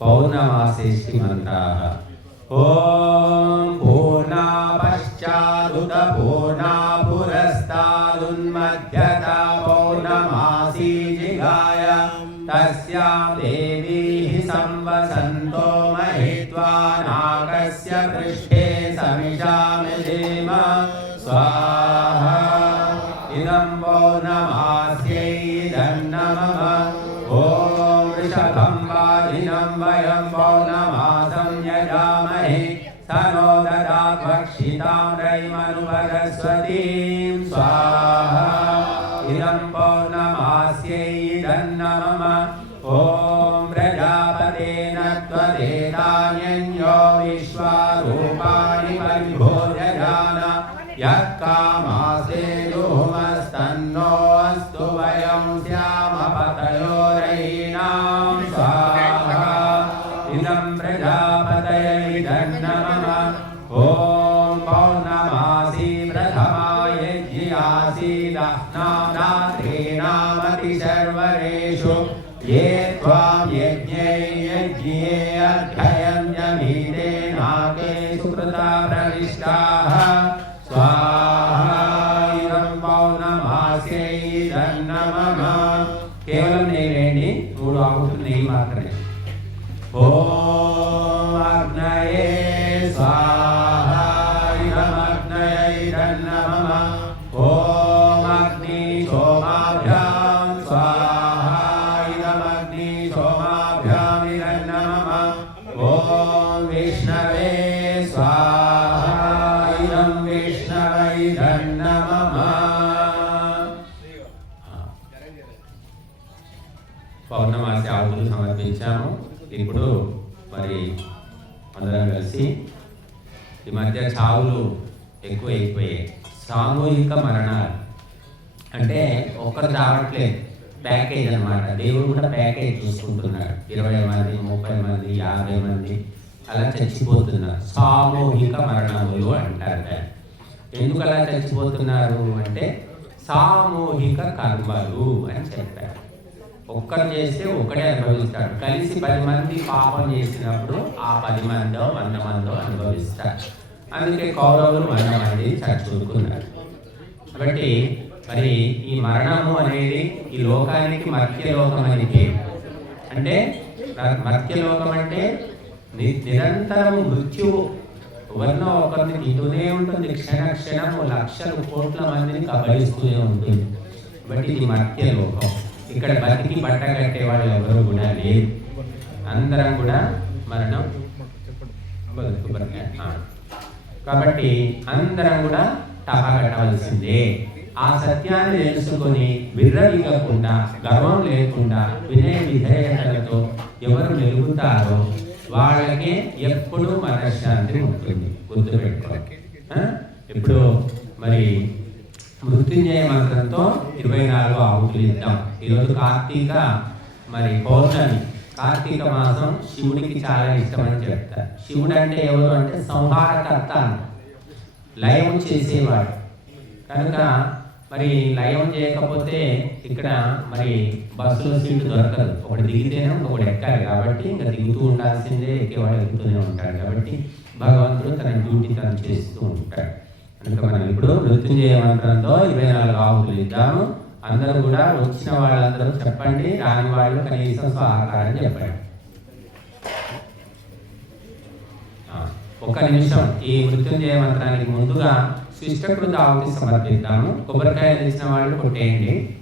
पौर्णमासेष्टिमन्त्राः ॐ पूर्णापश्चादुत पूर्णापुरस्तादुन्मध्यता पौर्णमासी जिगाय तस्यां देवीः संवसन्तो महित्वा नागस्य पृष्ठे समिषामि देव स्वाहा इदं पौर्णा वयं पौर्णमासं यजामहे स नो ददात् भक्षितां रयिमनुपरस्वतीं स्वाहा इदं पौर्णमास्यै इदं नमः ॐ प्रजापतेन त्वदेतान्यो विश्वारूपाणि परिभोजयान यः कामासे ज्यासीदह्नानाथेनामतिशर्वरेषु ये त्वां यज्ञै यज्ञे अध्ययं यमीते नागे सुकृता प्रविष्टाः स्वाहा इदं पौर्णमास्यै इदं नमः కేవలం నెయ్యండి మూడు ఆకులు నెయ్యి మాత్రమే ఓం అగ్నయే స్వాహా పౌర్ణమాసి ఆవులు సమర్పించాము. ఇప్పుడు మరి అందరం కలిసి ఈ మధ్య చావులు ఎక్కువ అయిపోయాయి సామూహిక మరణాలు. అంటే ఒక్కరు చావట్లేదు ప్యాకేజ్ అనమాట దేవుడు కూడా ప్యాకేజ్ చూసుకుంటున్నాడు. ఇరవై మంది ముప్పై మంది యాభై మంది అలా చచ్చిపోతున్నారు. సామూహిక మరణములు అంటారు ఎందుకు అలా చచ్చిపోతున్నారు అంటే సామూహిక కర్మలు అని చెప్పారు. ఒక్కరు చేస్తే ఒకడే అనుభవిస్తాడు కలిసి పది మంది పాపం చేసినప్పుడు ఆ పది మందో వంద మందో అనుభవిస్తారు. అందుకే కౌరవులు వంద మంది చచ్చుకున్నారు. కాబట్టి మరి ఈ మరణము అనేది ఈ లోకానికి మర్త్యలోకం అని పేరు. అంటే ర- మర్త్యలోకం అంటే ని- నిరంతరం మృత్యువు. ఎవరినో ఒకరిని తింటూనే ఉంటుంది. క్షణ క్షణం లక్షలు కోట్ల మందిని కబలిస్తూనే ఉంటుంది. కాబట్టి ఇది మర్త్యలోకం ఇక్కడ బతికి బట్ట కట్టే వాళ్ళు ఎవరు కూడా లేరు. అందరం కూడా మరణం కాబట్టి అందరం కూడా తపగట్టవలసిందే ఆ సత్యాన్ని తెలుసుకొని విర్రవీగకుండా గర్వం లేకుండా వినయ విధేయతలతో ఎవరు మెలుగుతారో వాళ్ళకే ఎప్పుడు మనశ్శాంతి ఉంటుంది. గుర్తుపెట్టుకోవాలి ఇప్పుడు మరి మృత్యుంజయ మంత్రంతో ఇరవై నాలుగు ఆవుతులు ఇద్దాం ఈరోజు కార్తీక మరి పౌర్ణమి. కార్తీక మాసం శివుడికి చాలా ఇష్టమని చెప్తారు. శివుడు అంటే ఎవరు అంటే సంహారకర్త లయం చేసేవాడు. కనుక మరి లయం చేయకపోతే ఇక్కడ మరి బస్సులో సీటు దొరకదు. ఒకటి దిగితేనే ఒకటి ఎక్కాలి కాబట్టి ఇంకా దిగుతూ ఉండాల్సిందే ఎక్కేవాడు ఎక్కుతూనే ఉంటాడు కాబట్టి భగవంతుడు తన డ్యూటీ తను చేస్తూ ఉంటాడు. కనుక మనం ఇప్పుడు మృత్యుంజయ చేయమంటంతో ఇరవై నాలుగు ఆవులు ఇద్దాము. అందరూ కూడా వచ్చిన వాళ్ళందరూ చెప్పండి రాని వాళ్ళు కనీసం సహకారం చెప్పండి. ఒక ఒక్క నిమిషం. ఈ మృత్యుంజయ మంత్రానికి ముందుగా శిష్టకృత ఆవుతి సమర్పిద్దాము. కొబ్బరికాయ తెచ్చిన వాళ్ళు కొట్టేయండి.